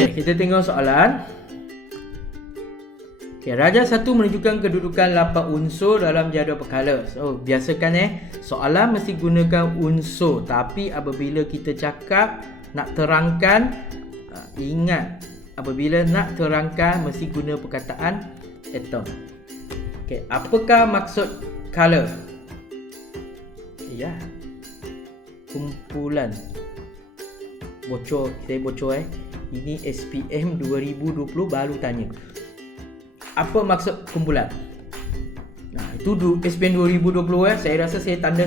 Okey, kita tengok soalan. Okey, Raja 1 menunjukkan kedudukan 8 unsur dalam jadual perkala. So, biasakan soalan mesti gunakan unsur. Tapi apabila kita cakap nak terangkan, ingat apabila nak terangkan mesti guna perkataan atom. Okey, apakah maksud color? Ya. Kumpulan. Bocor, saya bocor Ini SPM 2020 baru tanya. Apa maksud kumpulan? Itu SPM 2020 saya rasa saya tanda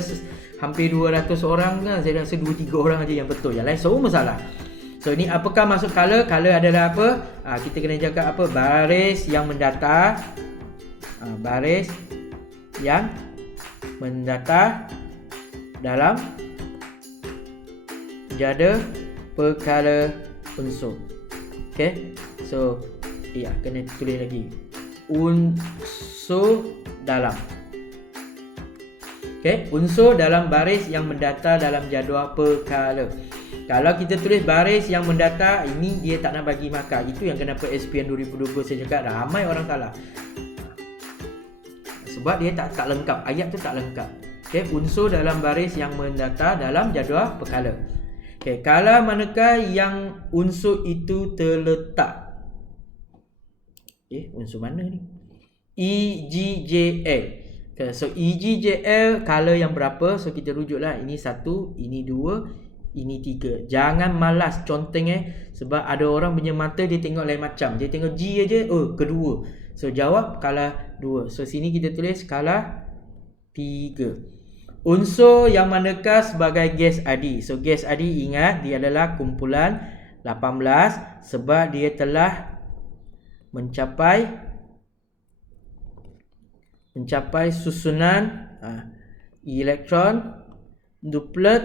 hampir 200 orang kan. Saya rasa 2-3 orang aja yang betul. Yang lain semua salah. So ini apakah maksud color? Color adalah apa? Kita kena cakap apa? Baris yang mendatar. Baris yang mendatar dalam jadual perkala unsur. Okay. So kena tulis lagi unsur dalam. Okay. Unsur dalam baris yang mendatar dalam jadual perkala. Kalau kita tulis baris yang mendatar, ini dia tak nak bagi markah. Itu yang kenapa SPM 2020 saya cakap ramai orang salah. Sebab dia tak lengkap. Ayat tu tak lengkap. Okay. Unsur dalam baris yang mendatar dalam jadual perkala. Okay, kalau manakah yang unsur itu terletak? Unsur mana ni? EGJL. Okay, so EGJL color yang berapa? So kita rujuklah. Ini 1, ini 2, ini 3. Jangan malas conteng sebab ada orang punya mata dia tengok lain macam. Dia tengok G aja, kedua. So jawab color 2. So sini kita tulis color 3. Unsur yang manakah sebagai gas adi? So gas adi ingat dia adalah kumpulan 18 sebab dia telah mencapai susunan elektron duplet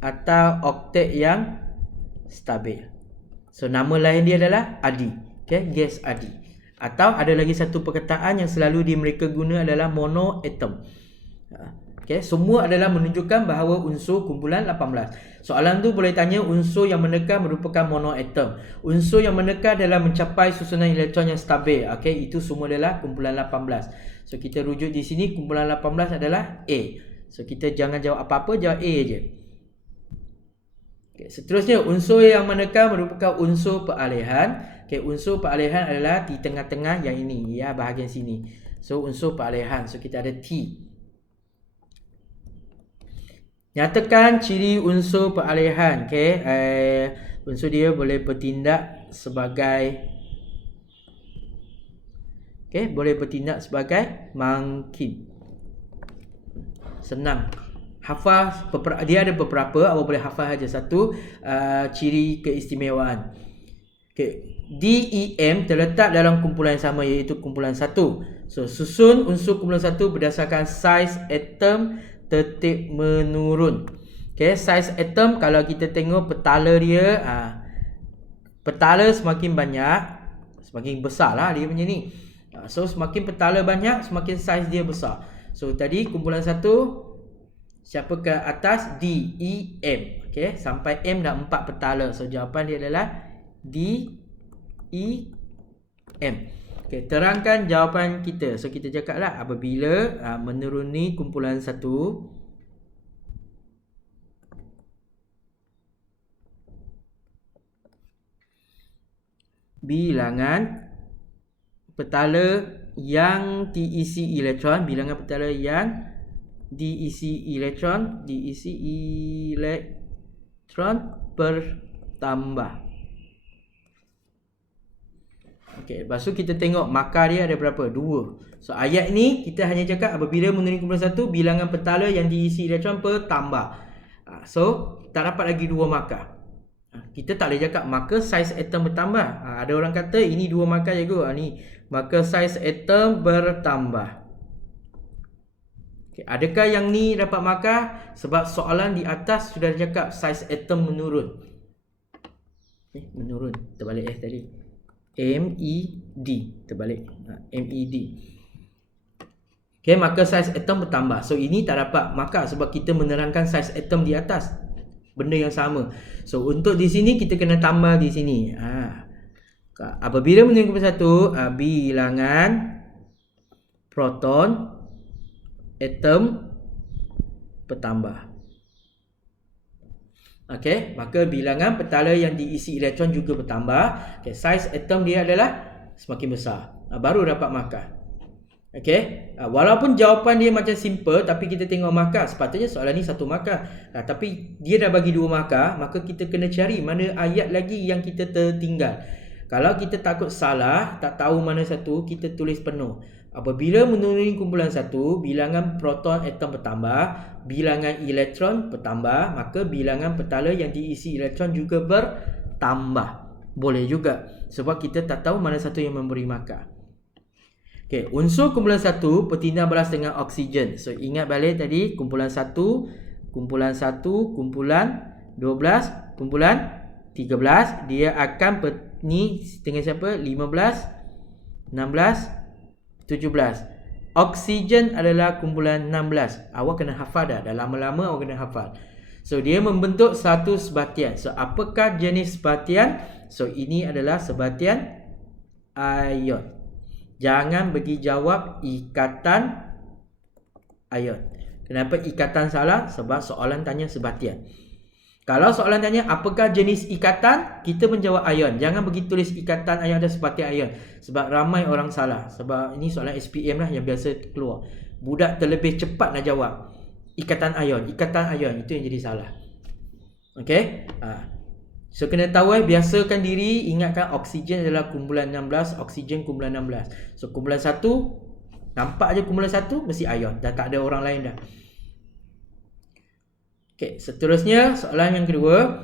atau oktet yang stabil. So nama lain dia adalah adi. Okay, gas adi. Atau ada lagi satu perkataan yang selalu mereka guna adalah monoatom. Okay, semua adalah menunjukkan bahawa unsur kumpulan 18. Soalan tu boleh tanya unsur yang menekan merupakan monoatom. Unsur yang menekan adalah mencapai susunan elektron yang stabil. Okay, itu semua adalah kumpulan 18. So kita rujuk di sini kumpulan 18 adalah A. So kita jangan jawab apa-apa, jawab A je. Okay, seterusnya unsur yang menekan merupakan unsur peralihan. Okay, unsur peralihan adalah di tengah-tengah yang ini, bahagian sini. So unsur peralihan. So kita ada T. Nyatakan ciri unsur peralihan. Okay. Unsur dia boleh bertindak sebagai mangkin. Senang. Hafal dia ada beberapa, awak boleh hafal saja satu ciri keistimewaan. Okay. DEM terletak dalam kumpulan yang sama iaitu kumpulan 1. So susun unsur kumpulan 1 berdasarkan saiz atom tertib menurun. Okay, saiz atom kalau kita tengok petala dia, petala semakin banyak, semakin besar lah dia punya ni. So semakin petala banyak, semakin saiz dia besar. So tadi kumpulan 1 siapa ke atas? D, E, M. Okay, sampai M dah 4 petala. So jawapan dia adalah D, E, M. Okay, terangkan jawapan kita. So kita cakaplah apabila menuruni kumpulan 1 bilangan petala yang diisi elektron, bertambah. Okey, lepas tu kita tengok markah dia ada berapa? 2. So ayat ni kita hanya cakap apabila menuruni kumpulan 1 bilangan petala yang diisi elektron bertambah. So tak dapat lagi 2 markah. Kita tak boleh cakap markah saiz atom bertambah. Ada orang kata ini 2 markah cikgu. Ni markah saiz atom bertambah. Okay, adakah yang ni dapat markah? Sebab soalan di atas sudah cakap saiz atom menurun. Menurun. Terbalik tadi. MED. Terbalik. MED. Okay, maka saiz atom bertambah. So ini tak dapat markah sebab kita menerangkan saiz atom di atas. benda yang sama. So untuk di sini kita kena tambah di sini. Apabila menunjukkan kumpul satu, bilangan proton atom bertambah. Okey, maka bilangan petala yang diisi elektron juga bertambah. Okey, saiz atom dia adalah semakin besar. Baru dapat markah. Okey, walaupun jawapan dia macam simple, tapi kita tengok markah. Sepatutnya soalan ni 1 markah. Tapi dia dah bagi 2 markah, maka kita kena cari mana ayat lagi yang kita tertinggal. Kalau kita takut salah, tak tahu mana satu, kita tulis penuh. Apabila menuruni kumpulan satu, bilangan proton atom bertambah, bilangan elektron bertambah, maka bilangan petala yang diisi elektron juga bertambah. Boleh juga, sebab kita tak tahu mana satu yang memberi markah. Okey, unsur kumpulan 1 bertindak balas dengan oksigen. So ingat balik tadi, kumpulan 1, kumpulan 1, kumpulan 12, kumpulan 13, dia akan ni dengan siapa? 15, 16, 17. Oksigen adalah kumpulan 16. Awak kena hafal dah lama-lama awak kena hafal. So dia membentuk satu sebatian. So apakah jenis sebatian? So ini adalah sebatian ion. Jangan bagi jawab ikatan ion. Kenapa ikatan salah? Sebab soalan tanya sebatian. Kalau soalan tanya apakah jenis ikatan, kita menjawab ion. Jangan bagi tulis ikatan ion dan sebatian ion. Sebab ramai orang salah. Sebab ini soalan SPM lah yang biasa keluar. Budak terlebih cepat nak jawab ikatan ion, ikatan ion. Itu yang jadi salah. Okey. So kena tahu biasakan diri, ingatkan oksigen adalah kumpulan 16, oksigen kumpulan 16. So kumpulan 1, nampak je kumpulan 1 mesti ion. Dah tak ada orang lain dah. Okay, seterusnya soalan yang kedua.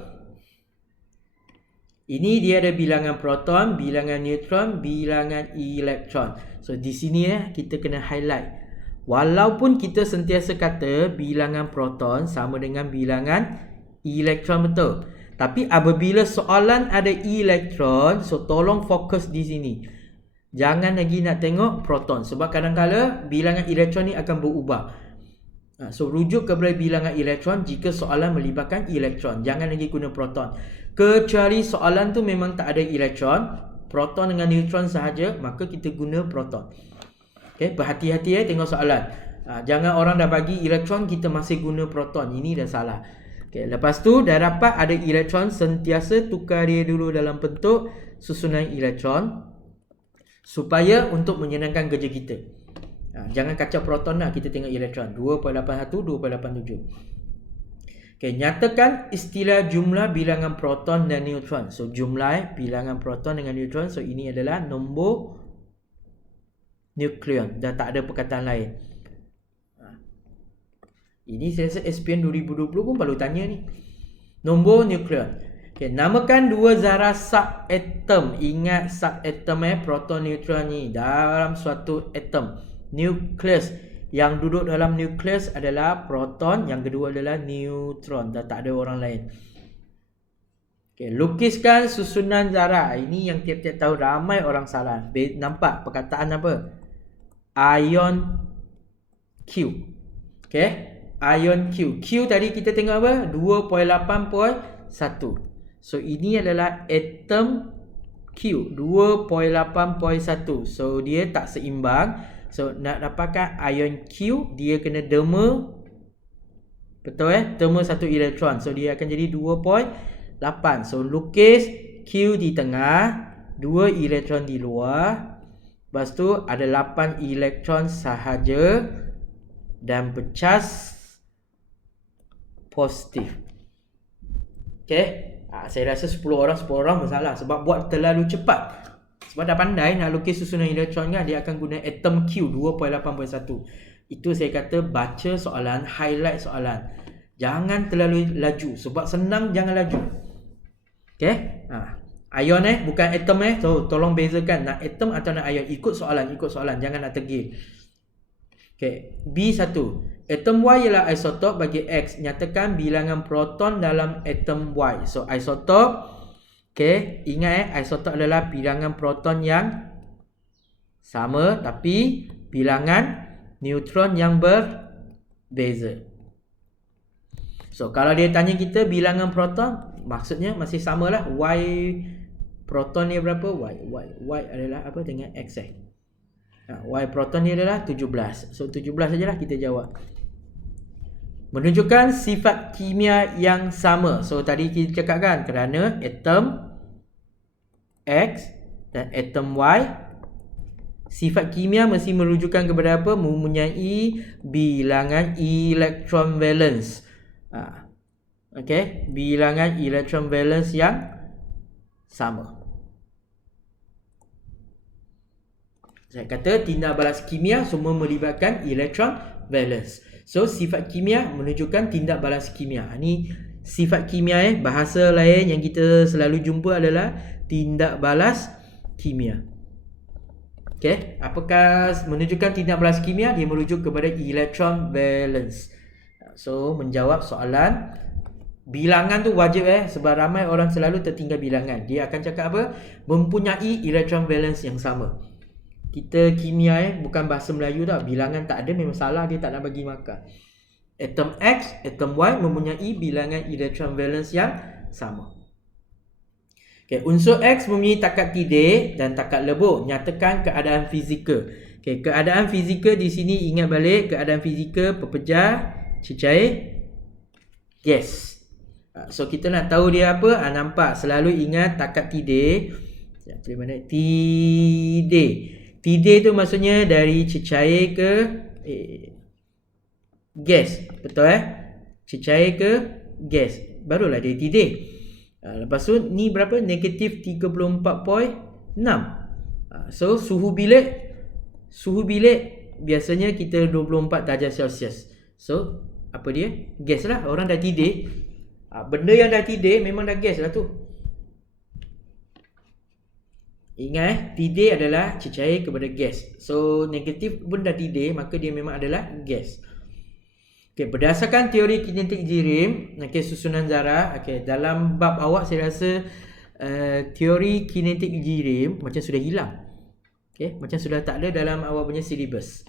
Ini dia ada bilangan proton, bilangan neutron, bilangan elektron. So di sini kita kena highlight. Walaupun kita sentiasa kata bilangan proton sama dengan bilangan elektron, betul. Tapi apabila soalan ada elektron, so tolong fokus di sini. Jangan lagi nak tengok proton, sebab kadang-kadang bilangan elektron ni akan berubah. So rujuk kepada bilangan elektron jika soalan melibatkan elektron. Jangan lagi guna proton. Kecuali soalan tu memang tak ada elektron, proton dengan neutron sahaja, maka kita guna proton. Okay, berhati-hati tengok soalan. Jangan orang dah bagi elektron kita masih guna proton. Ini dah salah. Okay, lepas tu dah dapat ada elektron, sentiasa tukar dia dulu dalam bentuk susunan elektron supaya untuk menyenangkan kerja kita. Jangan kacau proton lah, kita tengok elektron 2.81, 2.87. Okay, nyatakan istilah jumlah bilangan proton dan neutron. So jumlah bilangan proton dengan neutron. So ini adalah nombor nukleon. Dah tak ada perkataan lain. Ini saya rasa SPM 2020 pun perlu tanya ni. Nombor nukleon. Okay, namakan dua zarah subatom. Ingat subatom proton neutron ni dalam suatu atom. Nukleus. Yang duduk dalam nukleus adalah proton, yang kedua adalah neutron. Dah tak ada orang lain. Okay, lukiskan susunan zarah. Ini yang tiap-tiap tahun ramai orang salah. Nampak perkataan apa? Ion Q. Okay, ion Q. Q tadi kita tengok apa? 2.8.1. So ini adalah atom Q 2.8.1. So dia tak seimbang. So nak dapatkan ion Q, dia kena derma. Betul derma satu elektron. So dia akan jadi 2.8. So lukis Q di tengah, 2 elektron di luar. Lepas tu ada 8 elektron sahaja dan bercas positif. Okay, saya rasa 10 orang bersalah sebab buat terlalu cepat. Sebab dah pandai nak lukis susunan elektron kan, dia akan guna atom Q 2.8.1. Itu saya kata baca soalan, highlight soalan. Jangan terlalu laju, sebab senang jangan laju. Okay, ion bukan atom so tolong bezakan nak atom atau nak ion. Ikut soalan, jangan nak tergil. Okay, B1. Atom Y ialah isotop bagi X. Nyatakan bilangan proton dalam atom Y. So isotop. Okay, ingat isotop adalah bilangan proton yang sama tapi bilangan neutron yang berbeza. So kalau dia tanya kita bilangan proton, maksudnya masih samalah. Y proton ni berapa? Y adalah apa dengan X Y proton ni adalah 17. So 17 sajalah kita jawab. Menunjukkan sifat kimia yang sama. So tadi kita cakap kan, kerana atom X dan atom Y, sifat kimia mesti merujukan kepada apa? Mempunyai bilangan elektron valence. Okey, bilangan elektron valence yang sama. Saya kata tindak balas kimia semua melibatkan elektron valence. So sifat kimia menunjukkan tindak balas kimia. Ini sifat kimia bahasa lain yang kita selalu jumpa adalah tindak balas kimia. Okey, apakah menunjukkan tindak balas kimia? Dia merujuk kepada elektron valence. So menjawab soalan bilangan tu wajib sebab ramai orang selalu tertinggal bilangan. Dia akan cakap apa? Mempunyai elektron valence yang sama. Kita kimia bukan bahasa Melayu tau. Bilangan tak ada, memang salah, dia tak nak bagi markah. Atom X, atom Y mempunyai bilangan elektron valence yang sama. Okay, unsur X mempunyai takat tidik dan takat lebur. Nyatakan keadaan fizikal. Okay, keadaan fizikal di sini ingat balik keadaan fizikal pepejah, cecair, gas. So kita nak tahu dia apa? Nampak, selalu ingat takat tidik. Tulis mana? Tidik. Tidik tu maksudnya dari cecair ke gas. Betul cecair ke gas. Barulah dia tidik. Lepas tu ni berapa? Negatif 34.6. So suhu bilik biasanya kita 24 darjah Celsius. So apa dia? Gas lah. Orang dah tidik. Benda yang dah tidik memang dah gas lah tu. Ingat tidik adalah cecair kepada gas. So negatif pun dah tidik, maka dia memang adalah gas. Okay, berdasarkan teori kinetik jirim, susunan zarah. Okay, dalam bab awak saya rasa teori kinetik jirim macam sudah hilang. Okay, macam sudah tak ada dalam awak punya silibus.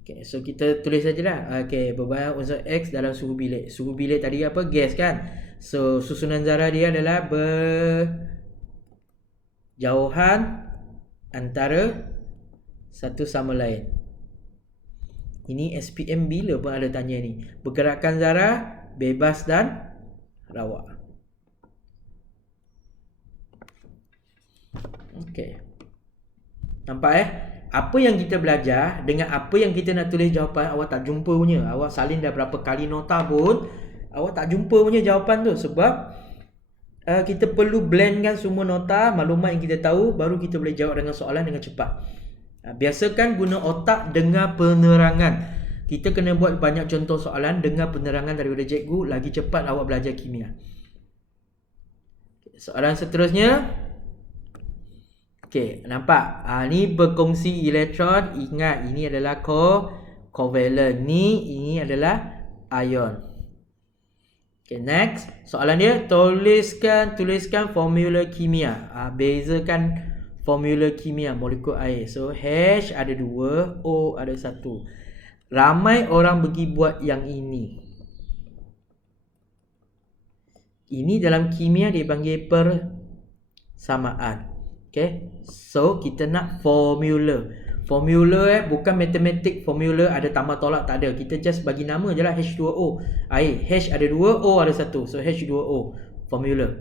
Okay, so kita tulis sajalah. Okay, berbayang unsur X dalam suhu bilik. Suhu bilik tadi apa? Gas kan? So susunan zarah dia adalah berjauhan antara satu sama lain. Ini SPM bila pun ada tanya ni. Pergerakan zarah bebas dan rawak. Okey. Nampak apa yang kita belajar dengan apa yang kita nak tulis jawapan, awak tak jumpa punya. Awak salin dah berapa kali nota pun awak tak jumpa punya jawapan tu. Sebab kita perlu blendkan semua nota, maklumat yang kita tahu, baru kita boleh jawab dengan soalan dengan cepat. Biasakan guna otak dengar penerangan. Kita kena buat banyak contoh soalan, dengar penerangan daripada cikgu, lagi cepat awak belajar kimia. Soalan seterusnya. Okey, nampak? Ni berkongsi elektron. Ingat, ini adalah covalent. Ini adalah ion. Okey, next. Soalan dia, tuliskan formula kimia. Bezakan formula kimia molekul air. So H ada 2, O ada 1. Ramai orang pergi buat yang ini. Ini dalam kimia dipanggil persamaan. Okay, so kita nak formula. Formula bukan matematik formula ada tambah tolak, tak ada. Kita just bagi nama je lah, H2O. Air, H ada 2, O ada 1. So H2O formula.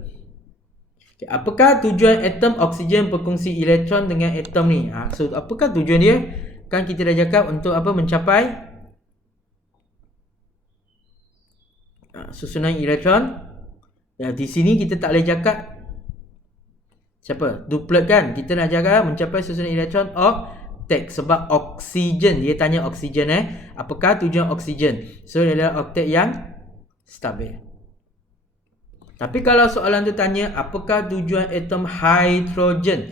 Okay, apakah tujuan atom oksigen berkongsi elektron dengan atom ni? So apakah tujuan dia? Kan kita dah cakap untuk apa? Mencapai susunan elektron. Di sini kita tak boleh cakap siapa? Duplet kan? Kita nak jaga mencapai susunan elektron oktet. Sebab oksigen, dia tanya oksigen apakah tujuan oksigen? So dia adalah oktet yang stabil. Tapi kalau soalan tu tanya apakah tujuan atom hidrogen?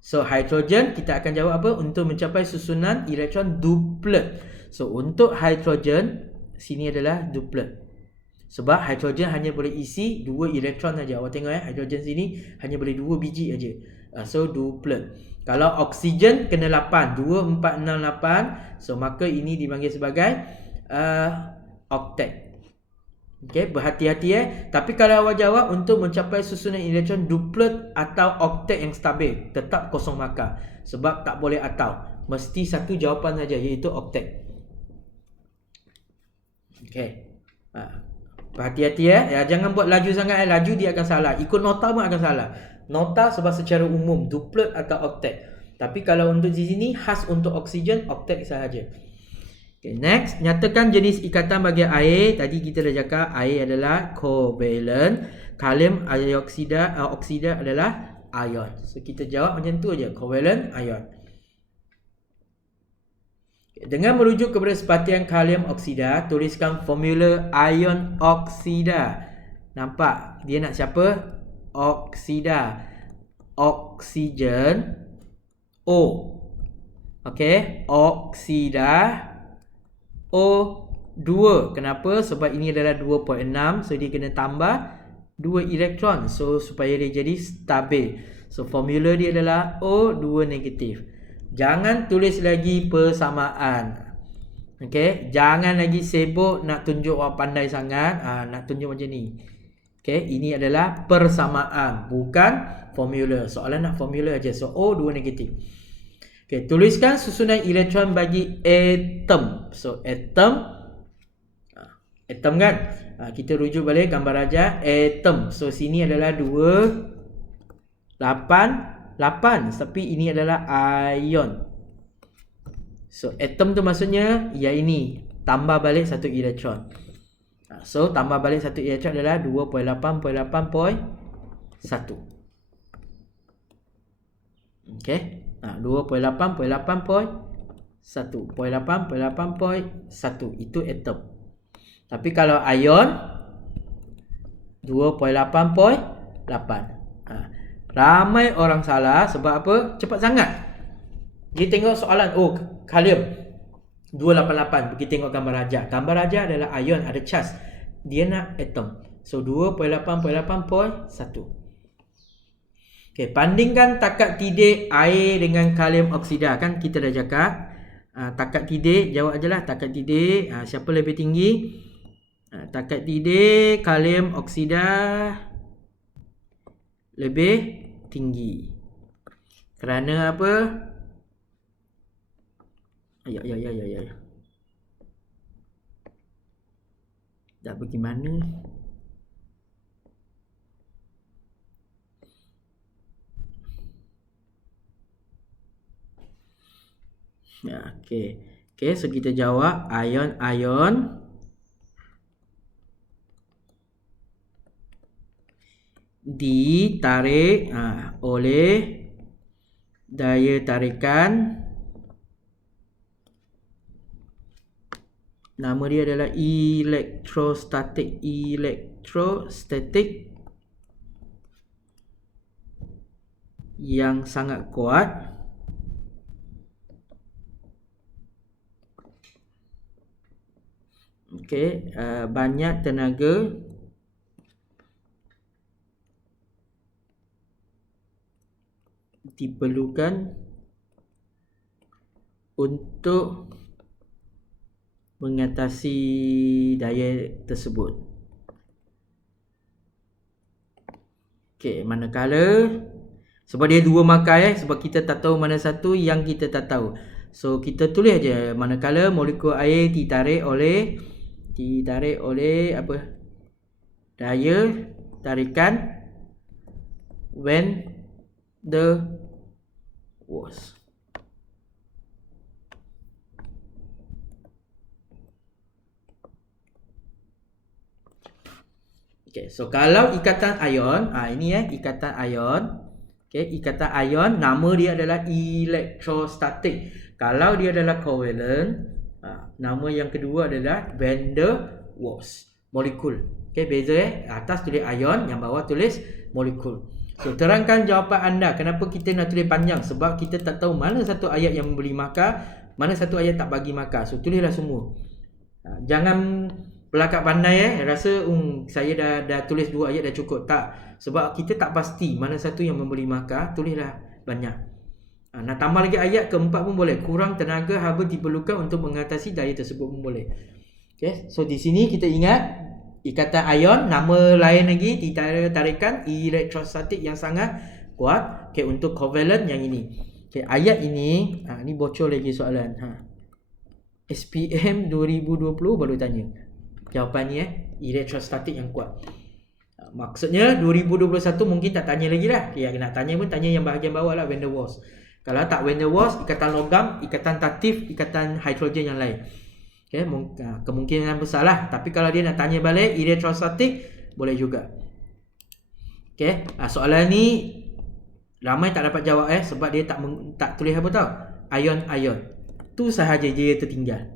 So hidrogen kita akan jawab apa? Untuk mencapai susunan elektron duplet. So untuk hidrogen sini adalah duplet. Sebab hidrogen hanya boleh isi 2 elektron saja. Awak tengok hidrogen sini hanya boleh 2 biji aja. So duplet. Kalau oksigen kena 8, 2, 4, 6, 8. So maka ini dipanggil sebagai oktet. Okey, berhati-hati Tapi kalau awak jawab untuk mencapai susunan elektron duplet atau oktet yang stabil, tetap kosong markah. Sebab tak boleh atau. Mesti satu jawapan saja, iaitu oktet. Okey. Berhati-hati jangan buat laju sangat laju dia akan salah. Ikut nota pun akan salah. Nota sebab secara umum duplet atau oktet. Tapi kalau untuk di sini khas untuk oksigen, oktet sahaja. Okay, next, nyatakan jenis ikatan bagi air. Tadi kita dah cakap air adalah covalent, kalium oksida adalah ion. So kita jawab macam tu aja, covalent ion. Dengan merujuk kepada sepatian kalium oksida, tuliskan formula ion oksida. Nampak? Dia nak siapa? Oksida. Oksigen O. Okey, oksida O2. Kenapa? Sebab ini adalah 2.6, so dia kena tambah 2 elektron, so supaya dia jadi stabil. So formula dia adalah O2 negatif. Jangan tulis lagi persamaan. Okey, jangan lagi sibuk nak tunjuk orang pandai sangat, nak tunjuk macam ni. Okey, ini adalah persamaan, bukan formula. Soalan nak formula aja. So O2 negatif. Okey, tuliskan susunan elektron bagi atom. So atom kan. Kita rujuk balik gambar raja atom. So sini adalah 2 8, tapi ini adalah ion. So atom tu maksudnya ya ini, tambah balik 1 elektron. So tambah balik 1 elektron adalah 2.8.8.1. Okey. 2.8.8.1. Itu atom. Tapi kalau ion 2.8.8. Ramai orang salah sebab apa? Cepat sangat. Dia tengok soalan, kalium 288, pergi tengok gambar raja. Gambar raja adalah ion, ada charge. Dia nak atom. So 2.8.8.1. Okey, bandingkan takat tidik air dengan kalium oksida. Kan kita dah cakap takat tidik, jawab ajalah takat tidik. Siapa lebih tinggi? Takat tidik kalium oksida lebih tinggi. Kerana apa? Ya. Dah bagaimana? Okey, so kita jawab ion ditarik oleh daya tarikan, nama dia adalah elektrostatik yang sangat kuat. Okey, banyak tenaga diperlukan untuk mengatasi daya tersebut. Okey, manakala sebab dia 2 markah sebab kita tak tahu mana satu yang kita tak tahu. So kita tulis aja manakala molekul air ditarik oleh apa? Daya tarikan when the was. Okay, so kalau ikatan ion, ini ikatan ion. Okay, ikatan ion, nama dia adalah elektrostatik. Kalau dia adalah covalent, nama yang kedua adalah van der Waals, molekul. Okay, beza atas tulis ion, yang bawah tulis molekul. So terangkan jawapan anda. Kenapa kita nak tulis panjang? Sebab kita tak tahu mana satu ayat yang memberi markah, mana satu ayat tak bagi markah. So tulislah semua. Jangan pelakak pandai rasa saya dah tulis 2 ayat dah cukup. Tak, sebab kita tak pasti mana satu yang memberi markah. Tulislah banyak. Nak tambah lagi ayat keempat pun boleh. Kurang tenaga haba diperlukan untuk mengatasi daya tersebut pun boleh. Okay, so di sini kita ingat ikatan ion, nama lain lagi tarikan elektrostatik yang sangat kuat. Okay, untuk covalent yang ini. Okay, ayat ini, ni bocor lagi soalan. SPM 2020 baru tanya. Jawapan ni elektrostatik yang kuat. Maksudnya 2021 mungkin tak tanya lagi lah. Okay, nak tanya pun tanya yang bahagian bawah lah, van der Waals. Kalau tak van der Waals, ikatan logam, ikatan tatif, ikatan hidrogen yang lain. Okay, kemungkinan besar lah. Tapi kalau dia nak tanya balik elektrostatik, boleh juga. Okay, soalan ni ramai tak dapat jawab sebab dia tak tulis apa tau, ion-ion. Tu sahaja dia tertinggal.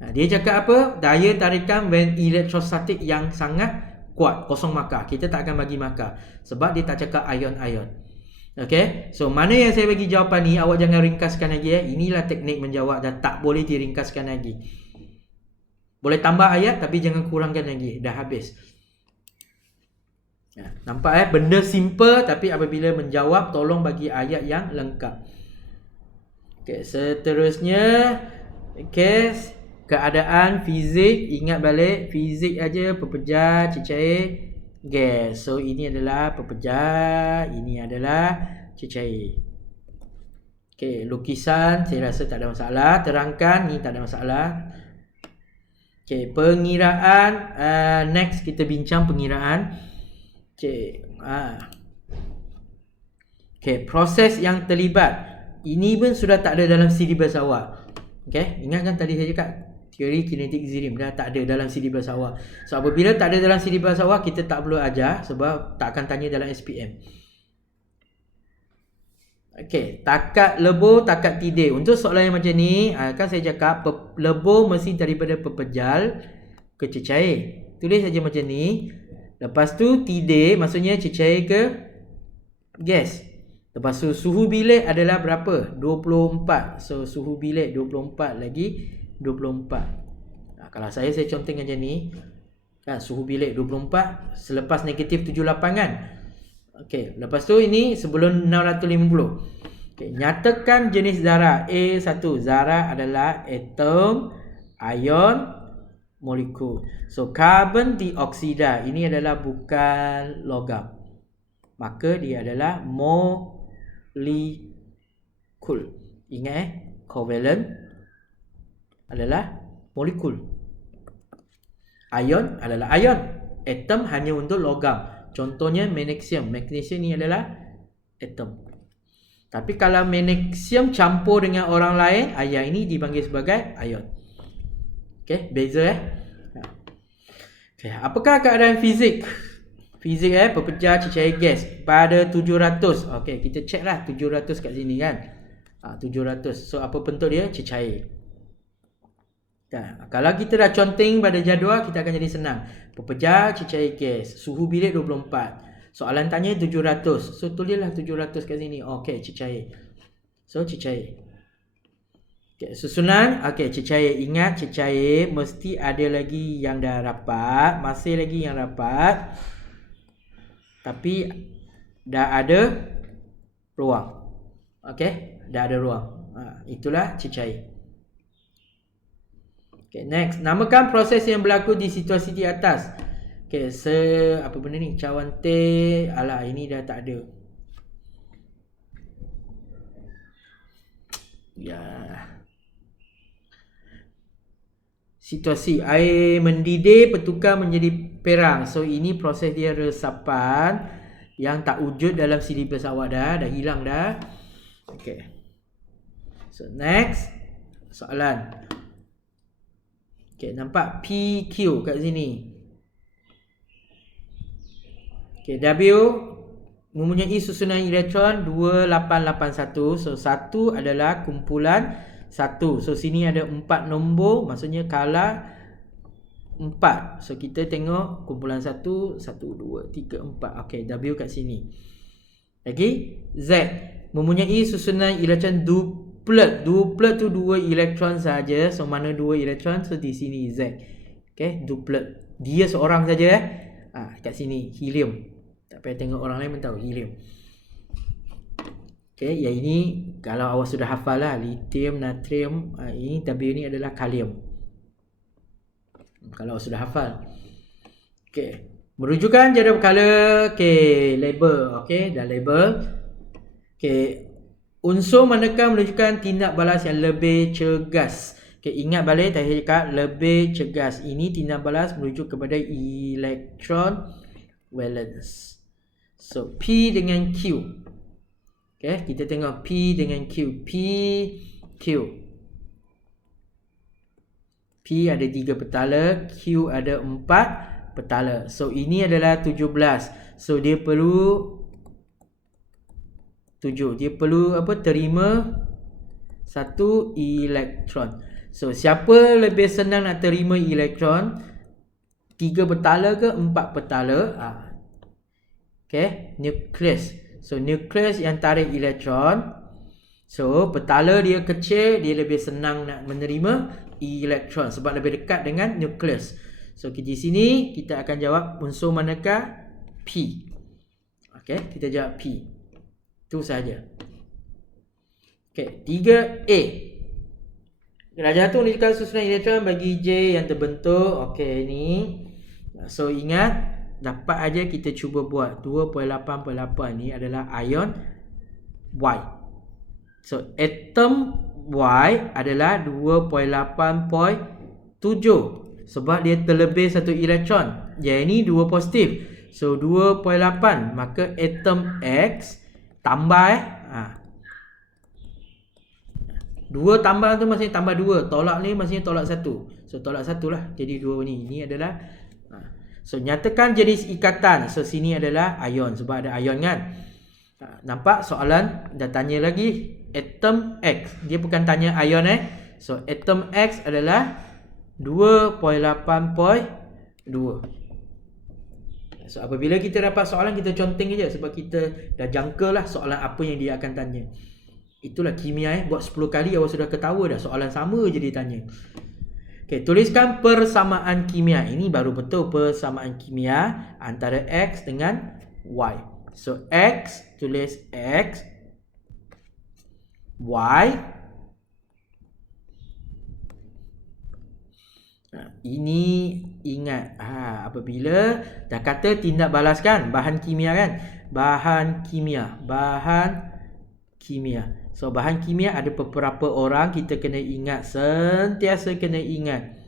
Dia cakap apa? Daya tarikan elektrostatik yang sangat kuat, kosong markah. Kita tak akan bagi markah sebab dia tak cakap ion-ion. Okay, so mana yang saya bagi jawapan ni, awak jangan ringkaskan lagi. Inilah teknik menjawab dan tak boleh diringkaskan lagi. Boleh tambah ayat tapi jangan kurangkan lagi. Dah habis. Nampak benda simple tapi apabila menjawab tolong bagi ayat yang lengkap. Okay, seterusnya keadaan fizik. Ingat balik fizik aja, pepejal, cecair, gas. So ini adalah pepejal, ini adalah cecair. Okay, lukisan saya rasa tak ada masalah. Terangkan ni tak ada masalah. Okay, pengiraan. Next kita bincang pengiraan. Okay, okay, proses yang terlibat. Ini pun sudah tak ada dalam silibus awak. Okay, ingatkan tadi saya cakap teori kinetik Zirhim dah tak ada dalam silibus awak. So apabila tak ada dalam silibus awak, kita tak perlu ajar sebab tak akan tanya dalam SPM. Okay, takat lebur, takat tidik. Untuk soalan yang macam ni, kan saya cakap lebur mesti daripada pepejal ke cecair. Tulis saja macam ni. Lepas tu tidik maksudnya cecair ke gas. Lepas tu suhu bilik adalah berapa? 24. So suhu bilik 24 lagi 24. Kalau saya conteng macam ni, kan suhu bilik 24 selepas negatif 78 kan. Okey, lepas tu ini sebelum 650. Okey, nyatakan jenis zarah. A1, zarah adalah atom, ion, molekul. So karbon dioksida ini adalah bukan logam. Maka dia adalah molekul. Ingat covalent adalah molekul. Ion adalah ion. Atom hanya untuk logam. Contohnya magnesium. Magnesium ni adalah atom. Tapi kalau magnesium campur dengan orang lain, yang ini dipanggil sebagai ion. Okey, beza Okay, apakah keadaan fizik? Fizik pepejal cecair gas pada 700. Okey, kita check lah 700 kat sini kan. 700. So apa bentuk dia? Cecair. Kalau kita dah conteng pada jadual, kita akan jadi senang. Pepejal cecair gas, suhu bilik 24. Soalan tanya 700. So tulislah 700 kat sini. Okey, cecair. So cecair. Okay, susunan. Okey, cecair. Ingat cecair mesti ada lagi yang dah rapat, masih lagi yang rapat. Tapi dah ada ruang. Okey, dah ada ruang. Itulah cecair. Okay, next. Namakan proses yang berlaku di situasi di atas. Okay, apa benda ni? Cawan teh. Alah, ini dah tak ada. Ya. Situasi air mendidih, bertukar menjadi perang. So, ini proses dia resapan yang tak wujud dalam silibus awak dah. Dah hilang dah. Okay. So, next. Soalan. Okay, nampak PQ kat sini. Okay, W mempunyai susunan elektron 2881. So 1 adalah kumpulan 1. So sini ada 4 nombor, maksudnya kala 4. So kita tengok kumpulan 1, 1, 2, 3, 4. Okay, W kat sini. Lagi Z mempunyai susunan elektron duplet. Duplet tu 2 elektron saja. So mana 2 elektron? So di sini Z. Okay, duplet. Dia seorang saja kat sini helium. Tak payah tengok orang lain pun tahu helium. Okay, yang ini kalau awak sudah hafal lah, lithium, natrium, ini W ni adalah kalium. Kalau sudah hafal. Okey. Merujukan jadual berkala. Okey, label. Okey, dah label. Okey. Unsur manakah menunjukkan tindak balas yang lebih cergas? Okay, ingat balik tadi cakap lebih cergas. Ini tindak balas merujuk kepada electron valence. So, P dengan Q. Okay, kita tengok P dengan Q. P, Q. P ada 3 petala, Q ada 4 petala. So, ini adalah 17. So, dia perlu 7. Dia perlu apa? Terima 1 elektron. So, siapa lebih senang nak terima elektron? 3 petala ke 4 petala? Okay, nukleus. So, nukleus yang tarik elektron. So, petala dia kecil, dia lebih senang nak menerima elektron sebab lebih dekat dengan nukleus. So, di sini kita akan jawab unsur manakah? P. Okay, kita jawab P. Itu sahaja. Okay, 3A. Darjah tu menunjukkan susunan elektron bagi J yang terbentuk. Okay, ni. So, ingat, dapat aja kita cuba buat. 2.8.8 ni adalah ion Y. So, atom Y adalah 2.8.7 sebab dia terlebih 1 elektron. Yang ini 2 positif. So, 2.8. Maka atom X tambah 2 tambah tu maksudnya tambah 2. Tolak ni maksudnya tolak 1. So, tolak 1 lah. Jadi 2 ni. Ini adalah so, nyatakan jenis ikatan. So, sini adalah ion. Sebab ada ion kan. Nampak soalan dah tanya lagi. Atom X. Dia bukan tanya ion So, atom X adalah 2.8.2. So, apabila kita dapat soalan, kita conteng je. Sebab kita dah jangka lah soalan apa yang dia akan tanya. Itulah kimia Buat 10 kali awak sudah ketawa dah. Soalan sama je dia tanya. Okay, tuliskan persamaan kimia. Ini baru betul persamaan kimia antara X dengan Y. So, X, tulis X. Y. Ini ingat. Apabila dah kata tindak balas kan. Bahan kimia kan. Bahan kimia. So, bahan kimia ada beberapa orang kita kena ingat. Sentiasa kena ingat.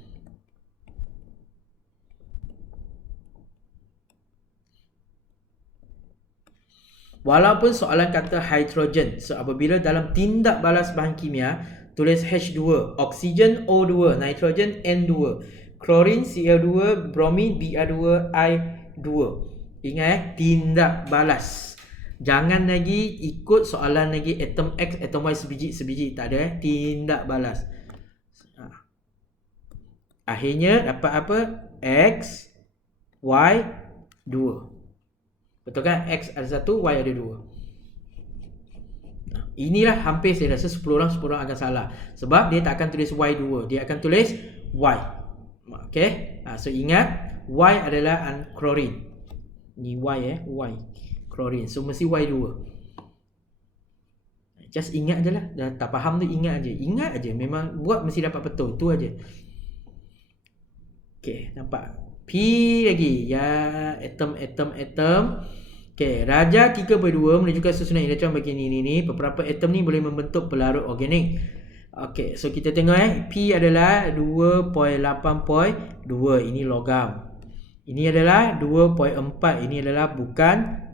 Walaupun soalan kata hidrogen. So, apabila dalam tindak balas bahan kimia, tulis H2, oksigen O2, nitrogen N2, klorin Cl2, bromin Br2, I2. Ingat tindak balas. Jangan lagi ikut soalan lagi atom X, atom Y sebiji. Tak ada tindak balas. Akhirnya dapat apa? X, Y, 2. Betul kan? X ada 1, Y ada 2. Inilah hampir saya rasa 10 orang akan salah. Sebab dia tak akan tulis Y2. Dia akan tulis Y. Okay. So ingat, Y adalah klorin. Ni Y Y. Klorin. So mesti Y2. Just ingat je lah. Dah tak faham tu ingat je. Ingat je. Memang buat mesti dapat betul. Tu aja. Okay. Nampak? P lagi. Ya. Atom. Okay. Darjah 3/2 menunjukkan susunan elektron bagi ni. Beberapa atom ni boleh membentuk pelarut organik. Okay. So kita tengok P adalah 2.8.2. Ini logam. Ini adalah 2.4. Ini adalah bukan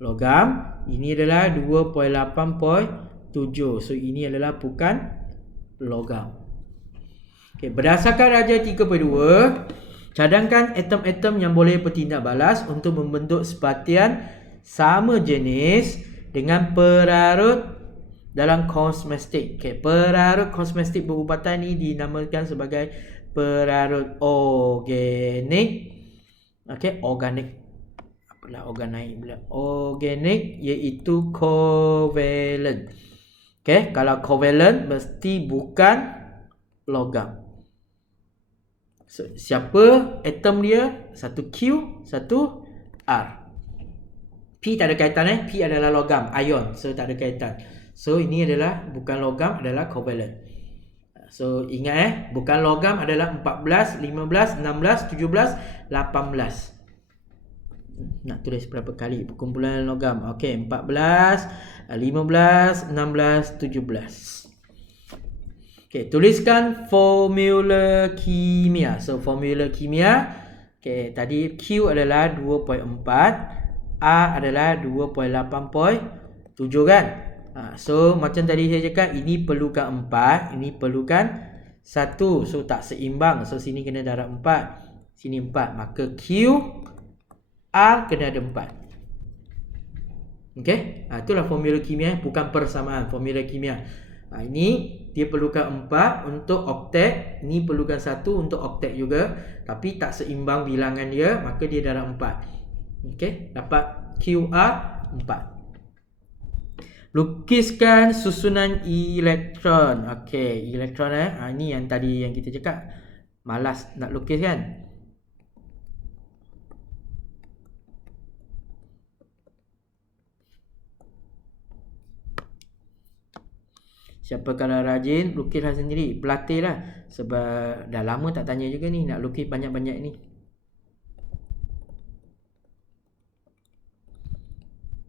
logam. Ini adalah 2.8.7. So, ini adalah bukan logam. Okay, berdasarkan darjah 3/2, cadangkan atom-atom yang boleh bertindak balas untuk membentuk sebatian sama jenis dengan perarut dalam kosmetik. Okay, perarut kosmetik berubatan ini dinamakan sebagai perarut organik. Okay, organik. Organik iaitu covalent. Okay, kalau covalent mesti bukan logam. So, siapa atom dia? Satu Q, satu R. P tak ada kaitan P adalah logam, ion. So, tak ada kaitan. So, ini adalah bukan logam, adalah covalent. So ingat bukan logam adalah 14, 15, 16, 17, 18. Nak tulis berapa kali perkumpulan logam? Okey, 14, 15, 16, 17. Okey, tuliskan formula kimia. So formula kimia, okey, tadi Q adalah 2.4, A adalah 2.8.7 kan? So macam tadi saya cakap, ini perlukan 4, ini perlukan 1. So tak seimbang. So sini kena darab 4, sini 4. Maka Q A kena ada 4. Okey, itulah formula kimia, bukan persamaan, formula kimia. Ini dia perlukan 4 untuk oktet, ini perlukan 1 untuk oktet juga, tapi tak seimbang bilangan dia, maka dia darab 4. Okey, dapat QR 4. Lukiskan susunan elektron. Okey, elektron ini yang tadi yang kita cakap malas nak lukis kan. Siapa kalau rajin, lukislah sendiri, berlatihlah. Sebab dah lama tak tanya juga ni, nak lukis banyak-banyak ni.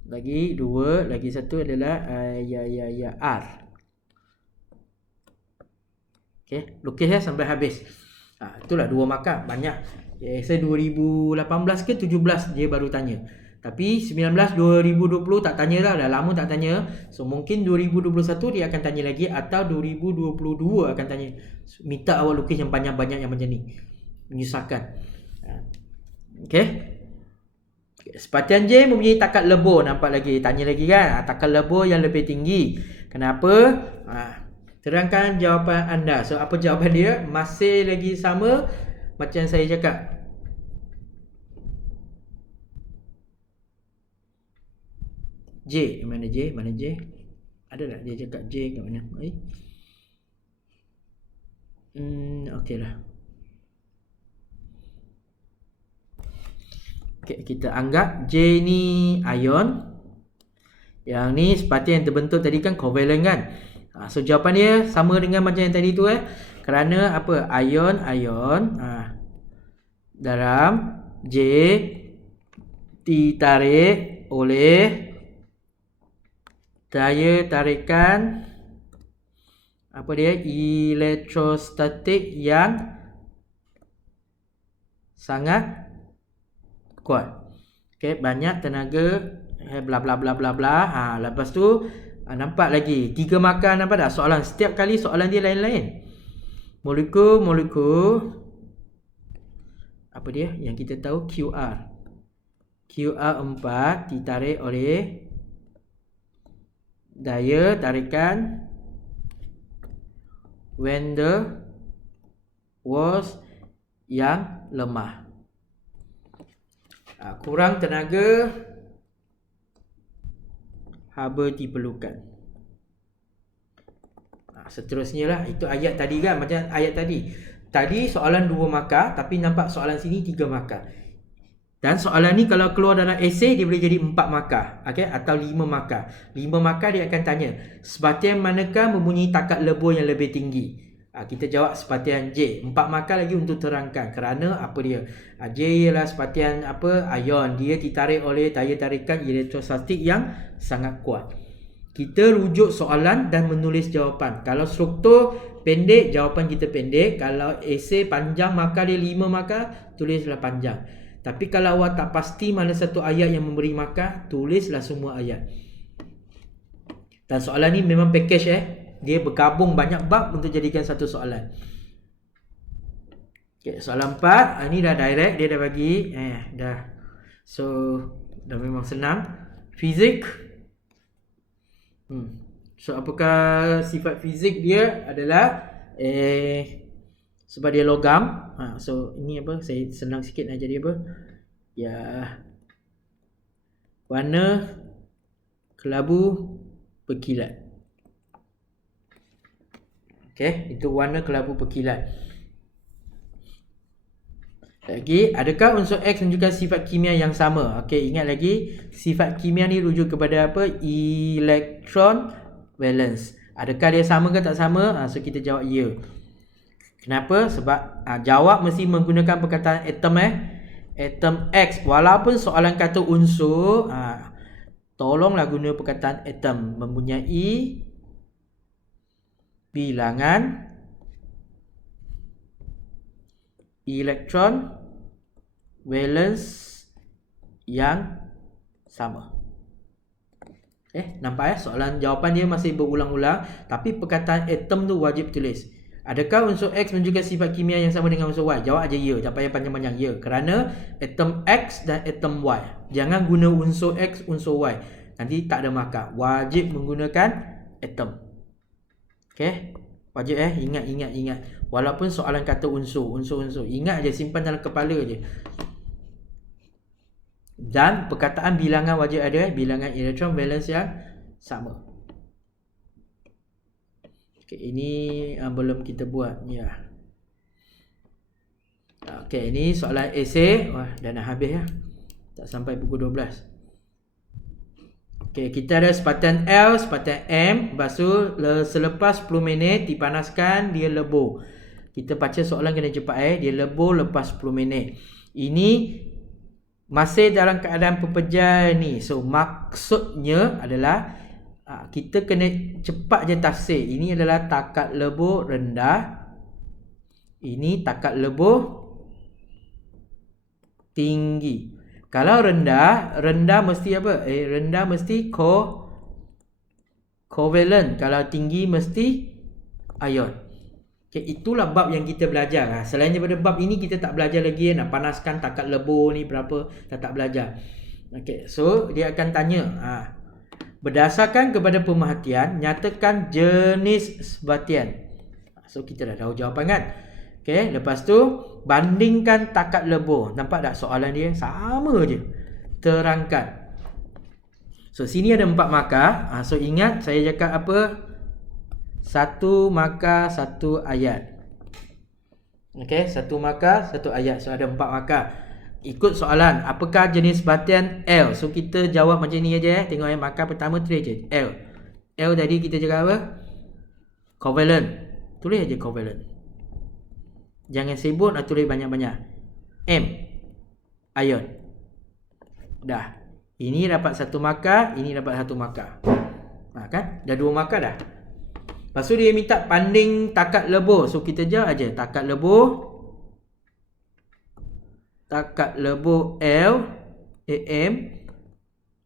Lagi 2, lagi 1 adalah R. Okey, lukislah sampai habis. Itulah 2 markah, banyak. Saya 2018 ke 17 dia baru tanya. Tapi 19, 2020 tak tanya dah lama tak tanya. So mungkin 2021 dia akan tanya lagi, atau 2022 akan tanya. Minta awak lukis yang banyak-banyak yang macam ni, menyusahkan. Okey. Sepatian J mempunyai takat lebur. Nampak lagi, tanya lagi kan, takat lebur yang lebih tinggi. Kenapa? Terangkan jawapan anda. So apa jawapan dia? Masih lagi sama macam saya cakap. J, mana J? Mana J? Ada tak dia cakap J kat mana? Okey lah. Okay, kita anggap J ni ion. Yang ni sepatian yang terbentuk tadi kan covalent kan. So jawapan dia sama dengan macam yang tadi tu Kerana apa? Ion dalam J ditarik oleh daya tarikan apa dia? Elektrostatik yang sangat kuat. Okey, banyak tenaga bla bla bla bla bla. Lepas tu nampak lagi 3 markah, nampak tak soalan? Setiap kali soalan dia lain-lain. Molekul apa dia yang kita tahu? QR 4 ditarik oleh daya tarikan van der Waals yang lemah. Kurang tenaga haba diperlukan. Seterusnya lah. Itu ayat tadi kan, macam ayat tadi. Tadi soalan 2 markah, tapi nampak soalan sini 3 markah. Dan soalan ni kalau keluar dalam esei, dia boleh jadi 4 markah, atau 5 markah. 5 markah dia akan tanya, sepatian manakah mempunyai takat lebur yang lebih tinggi? Kita jawab sepatian J. 4 markah lagi untuk terangkan. Kerana apa dia? J ialah sepatian ion. Dia ditarik oleh daya tarikan elektrostatik yang sangat kuat. Kita rujuk soalan dan menulis jawapan. Kalau struktur pendek, jawapan kita pendek. Kalau esei panjang, markah dia 5 markah, tulislah panjang. Tapi kalau awak tak pasti mana satu ayat yang memberi markah, tulislah semua ayat. Dan soalan ni memang package dia bergabung banyak bab untuk jadikan satu soalan. Okay, soalan 4, ni dah direct, dia dah bagi dah. So dah memang senang. Fizik. So apakah sifat fizik dia adalah sebab dia logam. So ini saya senang sikit nak jadi warna kelabu berkilat. Okey, itu warna kelabu berkilat. Lagi, adakah unsur X menunjukkan sifat kimia yang sama? Okey, ingat lagi, sifat kimia ni rujuk kepada apa? Elektron valence. Adakah dia sama ke tak sama? So kita jawab ya. Kenapa? Sebab jawab mesti menggunakan perkataan atom atom X. Walaupun soalan kata unsur, tolonglah guna perkataan atom. Mempunyai bilangan elektron valence yang sama. Nampak soalan jawapan dia masih berulang-ulang, tapi perkataan atom tu wajib tulis. Adakah unsur X menunjukkan sifat kimia yang sama dengan unsur Y? Jawab aja ya, tak payah panjang-panjang ya. Kerana atom X dan atom Y. Jangan guna unsur X, unsur Y. Nanti tak ada markah. Wajib menggunakan atom. Okey? Wajib ingat. Walaupun soalan kata unsur. Ingat je, simpan dalam kepala je. Dan perkataan bilangan wajib ada, bilangan elektron valence yang sama. Okay, ini belum kita buat ya. Okay, ini soalan esei. Wah, dah nak habis ya. Tak sampai pukul 12. Okay, kita ada sepatan L, sepatan M. Lepas tu selepas 10 minit dipanaskan, dia lebur. Kita baca soalan kena cepat dia lebur lepas 10 minit. Ini masih dalam keadaan pepejal ni. So maksudnya adalah kita kena cepat je tafsir. Ini adalah takat lebur rendah. Ini takat lebur tinggi. Kalau rendah mesti apa? Rendah mesti covalent. Kalau tinggi mesti ion. Okay, itulah bab yang kita belajar. Selain daripada bab ini kita tak belajar lagi nak panaskan takat lebur ni berapa, tak belajar. Okay, so dia akan tanya berdasarkan kepada pemerhatian, nyatakan jenis sebatian. So kita dah tahu jawapan kan. Okay, lepas tu bandingkan takat lebur. Nampak tak soalan dia? Sama je. Terangkan. So sini ada 4 markah. So ingat saya cakap apa? 1 markah 1 ayat. Okay, 1 markah 1 ayat. So ada 4 markah. Ikut soalan, apakah jenis sebatian L? So kita jawab macam ni aja. Tengok markah pertama tulis je L. L tadi kita cakap apa? Covalent. Tulis aja covalent. Jangan sibuk nak tulis banyak-banyak. M, ion. Dah. Ini dapat 1 markah, ini dapat 1 markah. Kan? Dah 2 markah dah. Lepas tu dia minta banding takat lebur. So kita jawab aja takat lebur L AM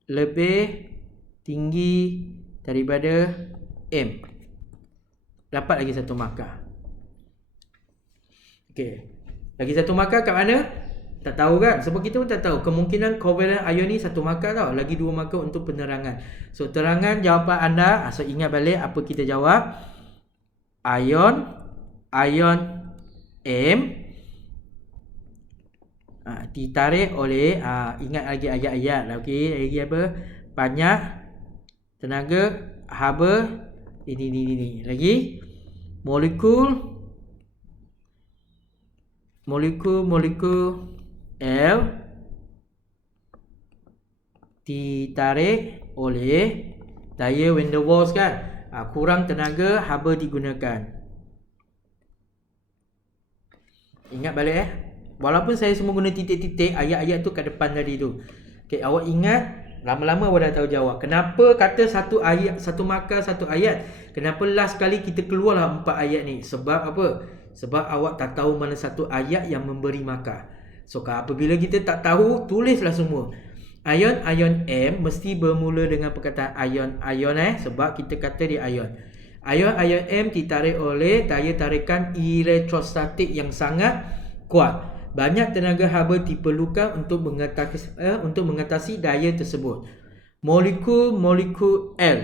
lebih tinggi daripada M. Dapat lagi 1 markah. Okey. Lagi 1 markah kat mana? Tak tahu kan? Sebab kita pun tak tahu. Kemungkinan covalent ion ni 1 markah tau. Lagi 2 markah untuk penerangan. So terangan jawapan anda. So ingat balik apa kita jawab. Ion M ditarik oleh ingat lagi ayat-ayat lah. Okey, lagi apa? Banyak tenaga haba ini. Lagi molekul L ditarik oleh daya van der Waals kan. Kurang tenaga haba digunakan. Ingat balik Walaupun saya semua guna titik-titik, ayat-ayat tu kat depan tadi tu. Okay, awak ingat, lama-lama awak dah tahu jawab. Kenapa kata 1 ayat, 1 markah 1 ayat? Kenapa last kali kita keluarlah 4 ayat ni? Sebab apa? Sebab awak tak tahu mana 1 ayat yang memberi markah. So apabila kita tak tahu, tulislah semua. Ion M mesti bermula dengan perkataan ion sebab kita kata dia ion. Ion M ditarik oleh daya tarikan elektrostatik yang sangat kuat. Banyak tenaga haba diperlukan untuk mengatasi daya tersebut. Molekul L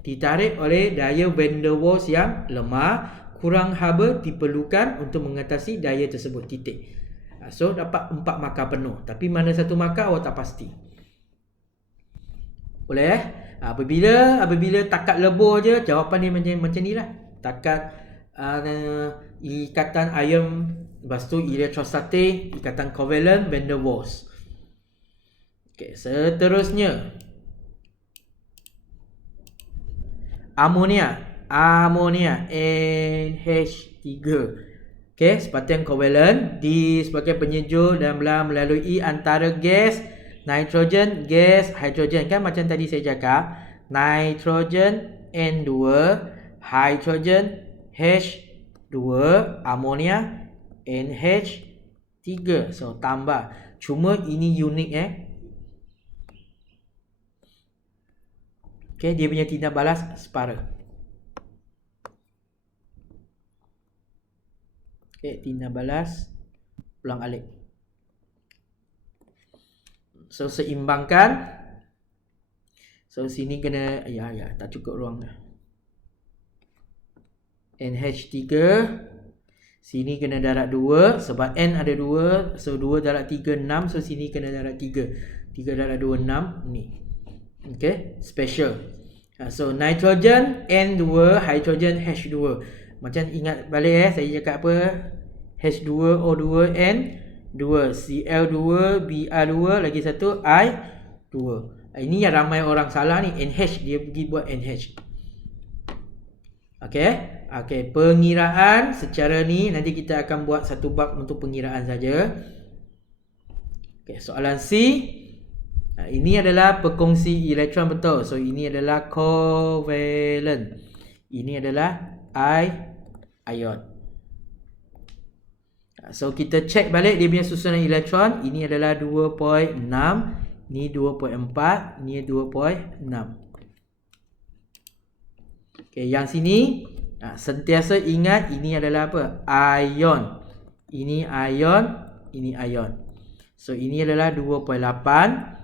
ditarik oleh daya van der Waals yang lemah. Kurang haba diperlukan untuk mengatasi daya tersebut. Titik. So dapat 4 markah penuh. Tapi mana 1 markah awak tak pasti. Boleh Apabila takat lebur je, jawapan dia macam ni lah. Takat ikatan ion, lepas tu elektrostatik, ikatan covalent, van der Waals. Okay, seterusnya amonia NH3 Okey, sepatian kovalent di sebagai penyejuk dan melalui antara gas nitrogen, gas hidrogen. Kan macam tadi saya cakap, nitrogen N2, hidrogen H2, amonia NH3. So tambah. Cuma ini unik Okey, dia punya tindak balas separa. Okey, tindak balas ulang alik. So seimbangkan. So sini kena tak cukup ruang dah. NH3. Sini kena darab 2 sebab N ada 2. So 2 darab 3 6. So sini kena darab 3. 3 darab 2 6 ni. Okey, special. So nitrogen N2, hydrogen H2. Macam ingat balik saya cakap apa? H2O2 N2, Cl2 Br2, lagi satu I2. Ini yang ramai orang salah ni, NH, dia pergi buat NH. Okey, pengiraan secara ni nanti kita akan buat satu bab untuk pengiraan saja. Okey, soalan C. Ini adalah perkongsi elektron, betul. So ini adalah covalent. Ini adalah ion. So kita check balik dia punya susunan elektron. Ini adalah 2.6, ni 2.4, ni 2.6. Okey, yang sini sentiasa ingat ini adalah apa? Ion. Ini ion, ini ion. So ini adalah 2.8,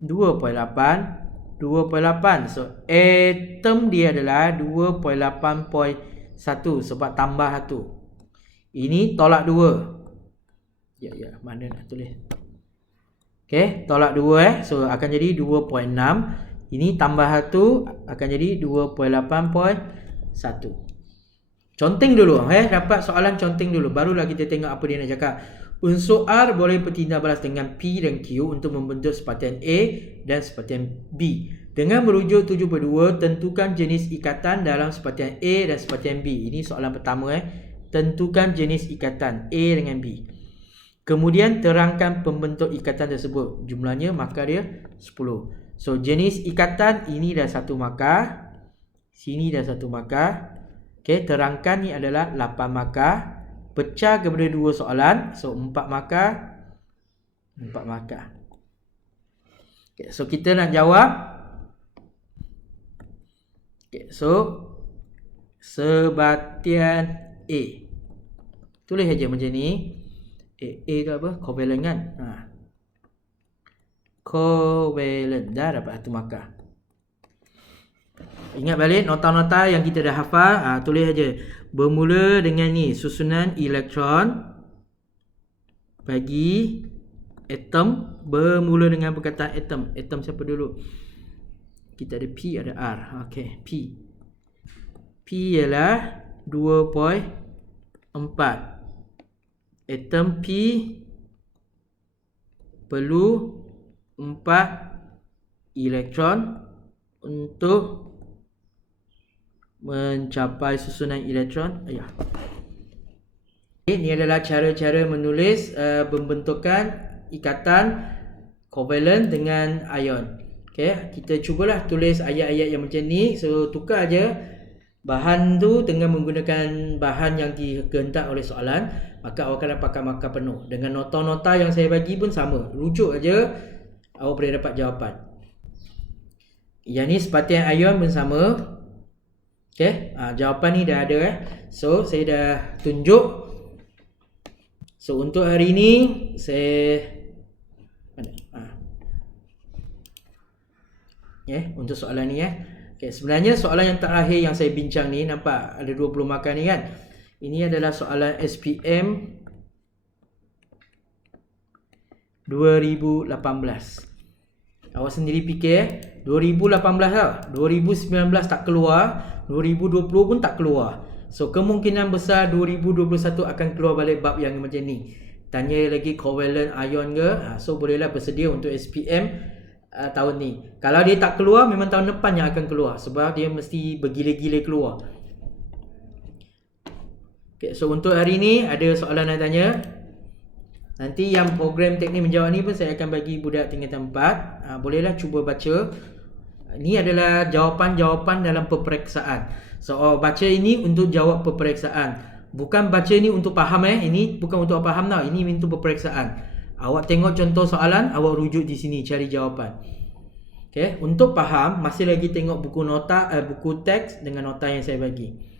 2.8, 2.8. So atom dia adalah 2.8.1 sebab tambah 1. Ini tolak 2. Ya, mana nak tulis? Okey, tolak 2 So akan jadi 2.6. Ini tambah 1 akan jadi 2.8.1. Conteng dulu, dapat soalan conteng dulu, barulah kita tengok apa dia nak cakap. Unsur R boleh bertindak balas dengan P dan Q untuk membentuk sepatian A dan sepatian B. Dengan merujuk 7.2, tentukan jenis ikatan dalam sepatian A dan sepatian B. Ini soalan pertama. Tentukan jenis ikatan A dengan B. Kemudian terangkan pembentuk ikatan tersebut. Jumlahnya markah dia 10. So jenis ikatan ini dah 1 markah. Sini dah 1 markah. Okey, terangkan ni adalah 8 markah. Pecah kepada 2 soalan. So 4 markah. 4 markah. Okay, so kita nak jawab. Okay, so sebatian A. Tulis aja macam ni. A tu apa? Covalent kan? Covalent. Dah dapat 1 markah. Ingat balik nota-nota yang kita dah hafal. Tulis aja. Bermula dengan ni, susunan elektron bagi atom. Bermula dengan perkataan atom. Atom siapa dulu? Kita ada P, ada R. Okey, P. P ialah 2.4. Atom P perlu 4 elektron untuk mencapai susunan elektron. Ini adalah cara-cara menulis pembentukan ikatan covalent dengan ion. Okey, kita cubalah tulis ayat-ayat yang macam ni. So tukar aja bahan tu dengan menggunakan bahan yang dikehentak oleh soalan, maka awak akan dapatkan markah penuh. Dengan nota-nota yang saya bagi pun sama. Rujuk aja, awak boleh dapat jawapan. Yang ni sepatian ion pun sama. Okey, jawapan ni dah ada. So saya dah tunjuk. So untuk hari ni saya untuk soalan ni Okay, sebenarnya soalan yang terakhir yang saya bincang ni, nampak ada 20 markah ni kan. Ini adalah soalan SPM 2018. Awak sendiri fikir 2018 tau. 2019 tak keluar, 2020 pun tak keluar. So kemungkinan besar 2021 akan keluar balik bab yang macam ni. Tanya lagi covalent ion ke? So bolehlah bersedia untuk SPM tahun ni. Kalau dia tak keluar, memang tahun depan yang akan keluar, sebab dia mesti bergila-gila keluar. Okay, so untuk hari ni ada soalan nak tanya. Nanti yang program teknik menjawab ni pun saya akan bagi budak tingkatan 4. Bolehlah cuba baca. Ini adalah jawapan-jawapan dalam peperiksaan. So baca ini untuk jawab peperiksaan. Bukan baca ni untuk faham Ini bukan untuk faham tau. Ini untuk peperiksaan. Awak tengok contoh soalan, awak rujuk di sini cari jawapan. Okay, untuk faham masih lagi tengok buku nota buku teks dengan nota yang saya bagi.